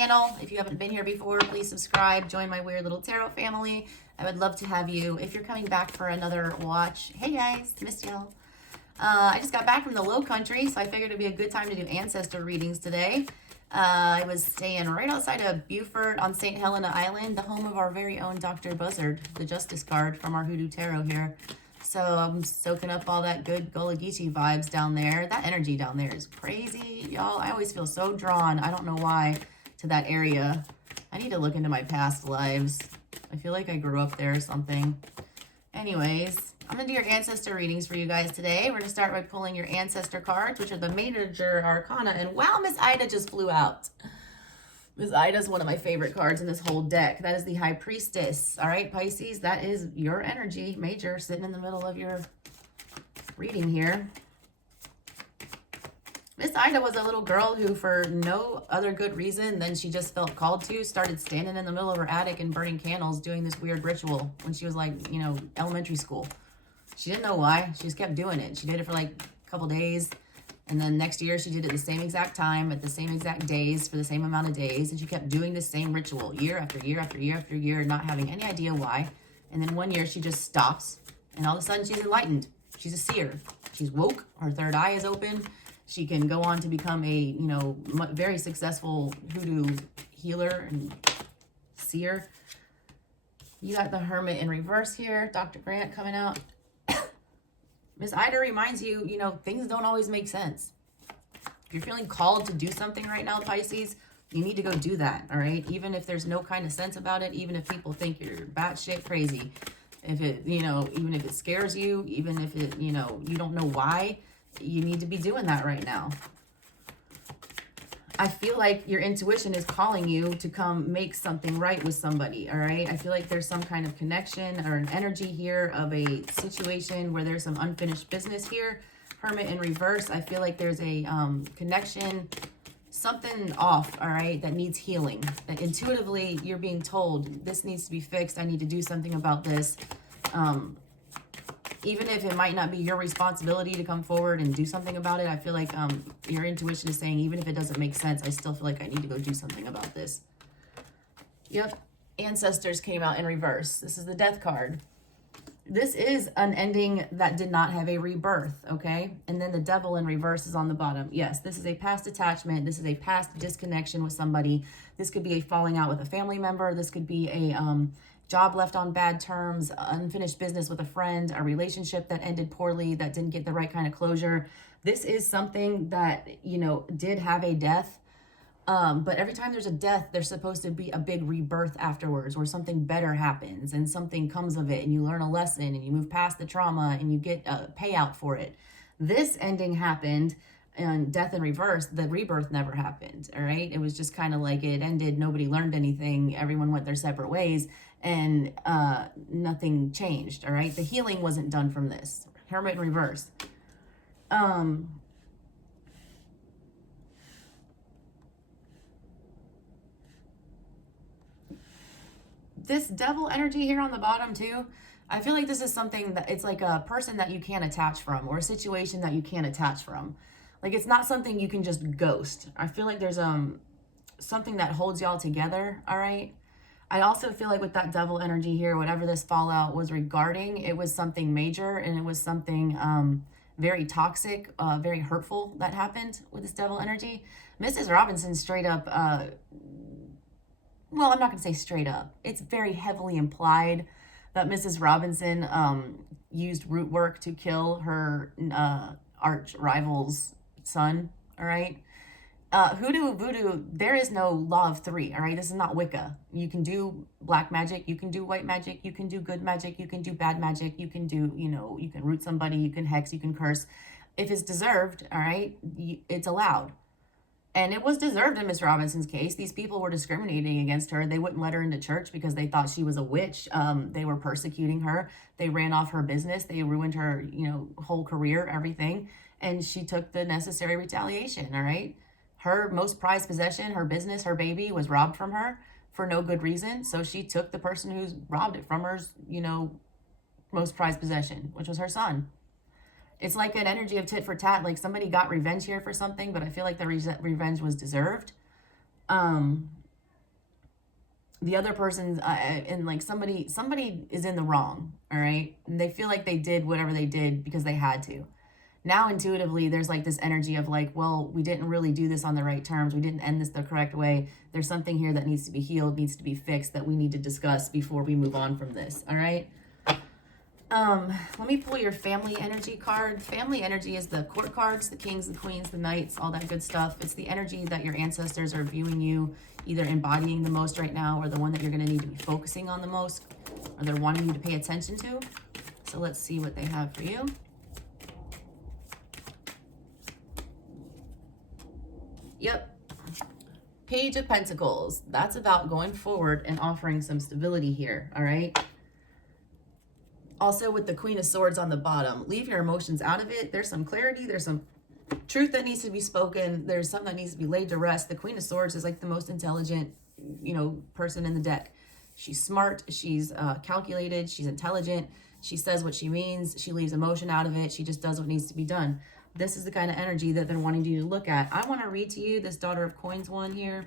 channel. If you haven't been here before, please subscribe. Join my weird little tarot family. I would love to have you. If you're coming back for another watch, hey guys, missed y'all. I just got back from the Low Country, so I figured it'd be a good time to do ancestor readings today. I was staying right outside of Beaufort on St. Helena Island, the home of our very own Dr. Buzzard, the Justice card from our Hoodoo Tarot here. So I'm soaking up all that good Gullah Geechee vibes down there. That energy down there is crazy, y'all. I always feel so drawn, I don't know why, to that area. I need to look into my past lives. I feel like I grew up there or something. Anyways, I'm going to do your ancestor readings for you guys today. We're going to start by pulling your ancestor cards, which are the major arcana. And wow, Miss Ida just flew out. Miss Ida's one of my favorite cards in this whole deck. That is the High Priestess. All right, Pisces, that is your energy, major, sitting in the middle of your reading here. Miss Ida was a little girl who, for no other good reason than she just felt called to, started standing in the middle of her attic and burning candles, doing this weird ritual when she was like, you know, elementary school. She didn't know why. She just kept doing it. She did it for like a couple days. And then next year she did it the same exact time at the same exact days for the same amount of days. And she kept doing the same ritual year after year after year after year, not having any idea why. And then one year she just stops and all of a sudden she's enlightened. She's a seer. She's woke. Her third eye is open. She can go on to become a, you know, very successful hoodoo healer and seer. You got the Hermit in reverse here. Dr. Grant coming out. Miss Ida reminds you, you know, things don't always make sense. If you're feeling called to do something right now, Pisces, you need to go do that, all right? Even if there's no kind of sense about it, even if people think you're batshit crazy, if it, you know, even if it scares you, even if it, you know, you don't know why, you need to be doing that right now. I feel like your intuition is calling you to come make something right with somebody, all right? I feel like there's some kind of connection or an energy here of a situation where there's some unfinished business here. Hermit in reverse, I feel like there's a connection, something off, all right, that needs healing. That intuitively you're being told, this needs to be fixed, I need to do something about this. Even if it might not be your responsibility to come forward and do something about it, I feel like your intuition is saying, even if it doesn't make sense, I still feel like I need to go do something about this. Yep, ancestors came out in reverse. This is the Death card. This is an ending that did not have a rebirth, okay? And then the Devil in reverse is on the bottom. Yes, this is a past attachment. This is a past disconnection with somebody. This could be a falling out with a family member. This could be a job left on bad terms, unfinished business with a friend, a relationship that ended poorly, that didn't get the right kind of closure. This is something that, you know, did have a death. But every time there's a death, there's supposed to be a big rebirth afterwards where something better happens and something comes of it and you learn a lesson and you move past the trauma and you get a payout for it. This ending happened and death in reverse. The rebirth never happened, all right? It was just kind of like it ended. Nobody learned anything. Everyone went their separate ways and nothing changed, all right? The healing wasn't done from this. Hermit in reverse. This Devil energy here on the bottom too, I feel like this is something that it's like a person that you can't attach from or a situation that you can't attach from. Like it's not something you can just ghost. I feel like there's something that holds y'all together, all right? I also feel like with that Devil energy here, whatever this fallout was regarding, it was something major and it was something very toxic, very hurtful that happened with this Devil energy. Mrs. Robinson straight up, well, I'm not going to say straight up. It's very heavily implied that Mrs. Robinson used root work to kill her arch rival's son, all right? Hoodoo, voodoo, there is no law of three, all right? This is not Wicca. You can do black magic, you can do white magic, you can do good magic, you can do bad magic, you can do, you know, you can root somebody, you can hex, you can curse. If it's deserved, all right, it's allowed. And it was deserved in Miss Robinson's case. These people were discriminating against her. They wouldn't let her into church because they thought she was a witch. They were persecuting her. They ran off her business. They ruined her, you know, whole career, everything. And she took the necessary retaliation, all right? Her most prized possession, her business, her baby was robbed from her for no good reason. So she took the person who's robbed it from her's, you know, most prized possession, which was her son. It's like an energy of tit for tat. Like somebody got revenge here for something, but I feel like the revenge was deserved. the other person's and like somebody is in the wrong, all right, and they feel like they did whatever they did because they had to. Now intuitively there's like this energy of like, well, we didn't really do this on the right terms, we didn't end this the correct way, there's something here that needs to be healed, needs to be fixed, that we need to discuss before we move on from this. All right, let me pull your family energy card. Family energy is the court cards, the kings, the queens, the knights, all that good stuff. It's the energy that your ancestors are viewing you either embodying the most right now, or the one that you're going to need to be focusing on the most, or they're wanting you to pay attention to. So let's see what they have for you. Yep. Page of Pentacles. That's about going forward and offering some stability here. All right. Also with the Queen of Swords on the bottom, leave your emotions out of it. There's some clarity. There's some truth that needs to be spoken. There's something that needs to be laid to rest. The Queen of Swords is like the most intelligent, you know, person in the deck. She's smart. She's calculated. She's intelligent. She says what she means. She leaves emotion out of it. She just does what needs to be done. This is the kind of energy that they're wanting you to look at. I want to read to you this Daughter of Coins one here.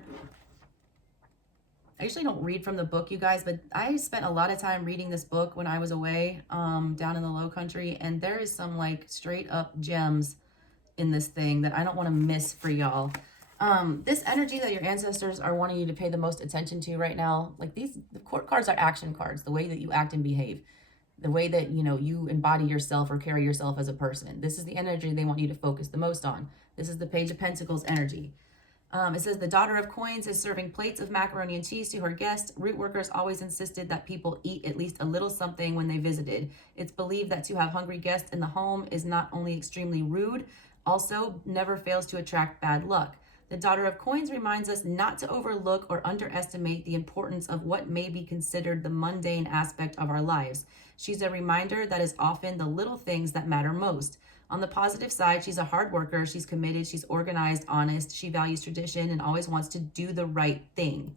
I usually don't read from the book, you guys, but I spent a lot of time reading this book when I was away down in the Low Country, and there is some like straight up gems in this thing that I don't want to miss for y'all. This energy that your ancestors are wanting you to pay the most attention to right now, like the court cards are action cards, the way that you act and behave, the way that, you know, you embody yourself or carry yourself as a person. This is the energy they want you to focus the most on. This is the Page of Pentacles energy. It says the Daughter of Coins is serving plates of macaroni and cheese to her guests. Root workers always insisted that people eat at least a little something when they visited. It's believed that to have hungry guests in the home is not only extremely rude, also never fails to attract bad luck. The Daughter of Coins reminds us not to overlook or underestimate the importance of what may be considered the mundane aspect of our lives. She's a reminder that is often the little things that matter most. On the positive side, she's a hard worker, she's committed, she's organized, honest, she values tradition and always wants to do the right thing.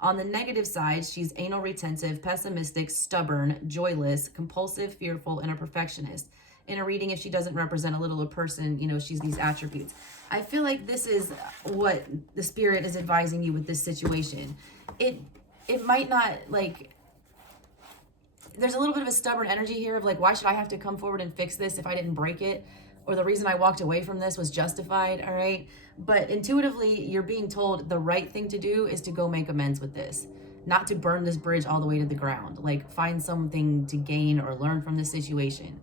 On the negative side, she's anal retentive, pessimistic, stubborn, joyless, compulsive, fearful, and a perfectionist. In a reading, if she doesn't represent a little person, you know, she's these attributes. I feel like this is what the spirit is advising you with this situation. It might not, like, there's a little bit of a stubborn energy here of like, why should I have to come forward and fix this if I didn't break it? Or the reason I walked away from this was justified, all right? But intuitively, you're being told the right thing to do is to go make amends with this. Not to burn this bridge all the way to the ground. Like, find something to gain or learn from this situation.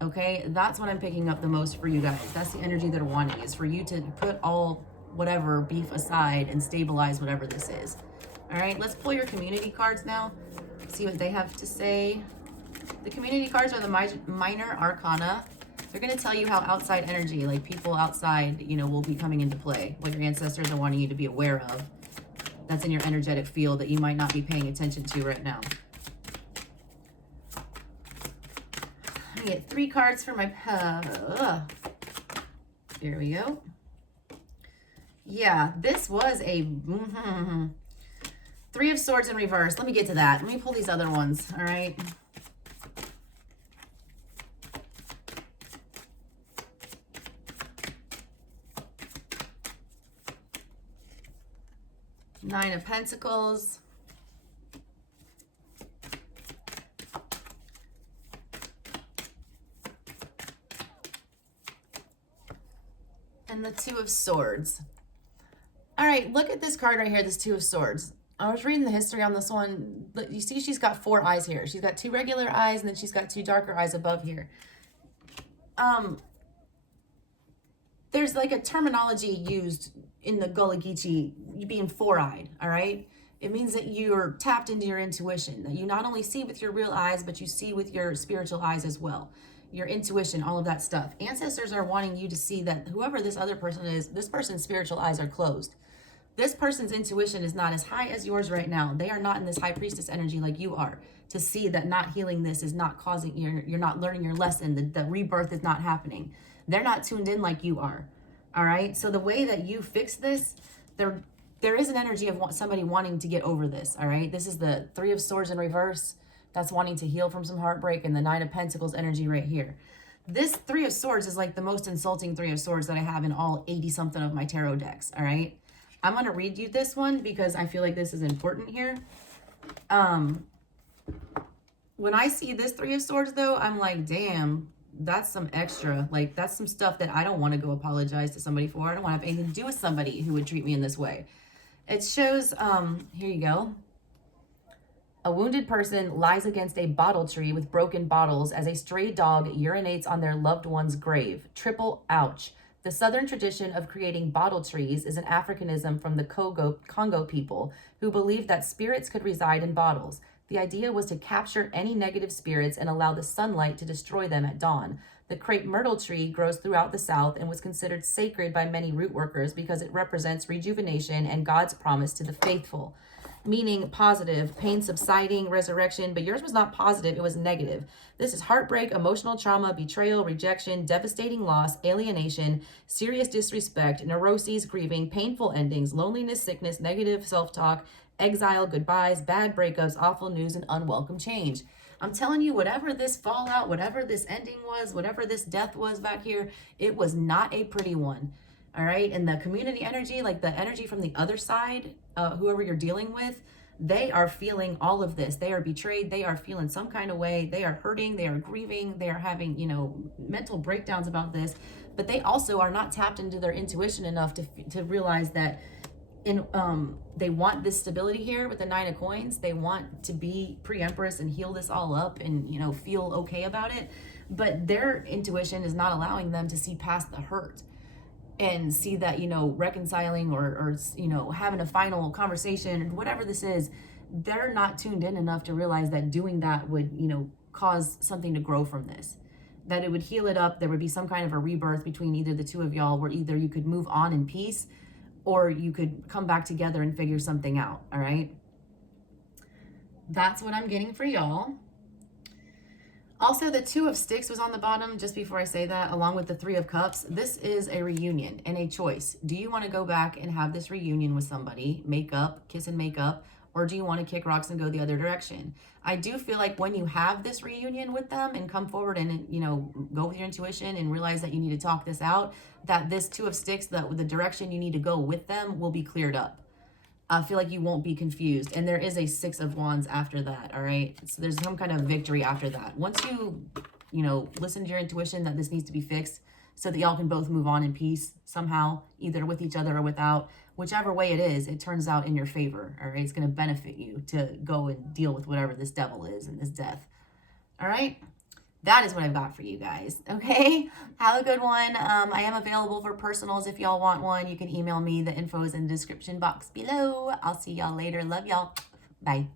Okay? That's what I'm picking up the most for you guys. That's the energy they're wanting, is for you to put all whatever beef aside and stabilize whatever this is. All right? Let's pull your community cards now. See what they have to say. The community cards are the minor arcana. They're going to tell you how outside energy, like people outside, you know, will be coming into play. What your ancestors are wanting you to be aware of. That's in your energetic field that you might not be paying attention to right now. I get 3 cards for my... Here we go. Yeah, this was a... 3 of Swords in reverse. Let me get to that. Let me pull these other ones, all right? Nine of Pentacles. And the 2 of Swords. All right, look at this card right here, this 2 of Swords. I was reading the history on this one. You see she's got 4 eyes here. She's got 2 regular eyes, and then she's got 2 darker eyes above here. There's like a terminology used in the Gullah Geechee, you being 4-eyed, all right? It means that you're tapped into your intuition, that you not only see with your real eyes, but you see with your spiritual eyes as well. Your intuition, all of that stuff. Ancestors are wanting you to see that whoever this other person is, this person's spiritual eyes are closed. This person's intuition is not as high as yours right now. They are not in this high priestess energy like you are. To see that not healing this is not causing, you're not learning your lesson. The rebirth is not happening. They're not tuned in like you are. All right. So the way that you fix this, there is an energy of somebody wanting to get over this. All right. This is the 3 of Swords in reverse. That's wanting to heal from some heartbreak, and the 9 of Pentacles energy right here. This 3 of Swords is like the most insulting 3 of Swords that I have in all 80 something of my tarot decks. All right. I'm going to read you this one because I feel like this is important here. When I see this Three of Swords, though, I'm like, damn, that's some extra. Like, that's some stuff that I don't want to go apologize to somebody for. I don't want to have anything to do with somebody who would treat me in this way. It shows, here you go. A wounded person lies against a bottle tree with broken bottles as a stray dog urinates on their loved one's grave. Triple ouch. The Southern tradition of creating bottle trees is an Africanism from the Congo people who believed that spirits could reside in bottles. The idea was to capture any negative spirits and allow the sunlight to destroy them at dawn. The crepe myrtle tree grows throughout the South and was considered sacred by many root workers because it represents rejuvenation and God's promise to the faithful. Meaning positive, pain subsiding, resurrection, but yours was not positive, it was negative. This is heartbreak, emotional trauma, betrayal, rejection, devastating loss, alienation, serious disrespect, neuroses, grieving, painful endings, loneliness, sickness, negative self-talk, exile, goodbyes, bad breakups, awful news, and unwelcome change. I'm telling you, whatever this fallout, whatever this ending was, whatever this death was back here, it was not a pretty one. All right. And the community energy, like the energy from the other side, whoever you're dealing with, they are feeling all of this. They are betrayed. They are feeling some kind of way. They are hurting. They are grieving. They are having, mental breakdowns about this. But they also are not tapped into their intuition enough to realize that they want this stability here with the Nine of Coins. They want to be pre-empress and heal this all up and, feel okay about it. But their intuition is not allowing them to see past the hurt and see that, reconciling or having a final conversation, whatever this is, they're not tuned in enough to realize that doing that would, cause something to grow from this, that it would heal it up. There would be some kind of a rebirth between either the two of y'all where either you could move on in peace or you could come back together and figure something out. All right. That's what I'm getting for y'all. Also, the Two of Sticks was on the bottom just before I say that, along with the Three of Cups. This is a reunion and a choice. Do you want to go back and have this reunion with somebody, make up, kiss and make up, or do you want to kick rocks and go the other direction? I do feel like when you have this reunion with them and come forward and, go with your intuition and realize that you need to talk this out, that this Two of Sticks, the direction you need to go with them will be cleared up. I feel like you won't be confused. And there is a Six of Wands after that, all right? So there's some kind of victory after that. Once you, listen to your intuition that this needs to be fixed so that y'all can both move on in peace somehow, either with each other or without, whichever way it is, it turns out in your favor, all right? It's going to benefit you to go and deal with whatever this devil is and this death, all right? That is what I've got for you guys, okay? Have a good one. I am available for personals if y'all want one. You can email me. The info is in the description box below. I'll see y'all later. Love y'all. Bye.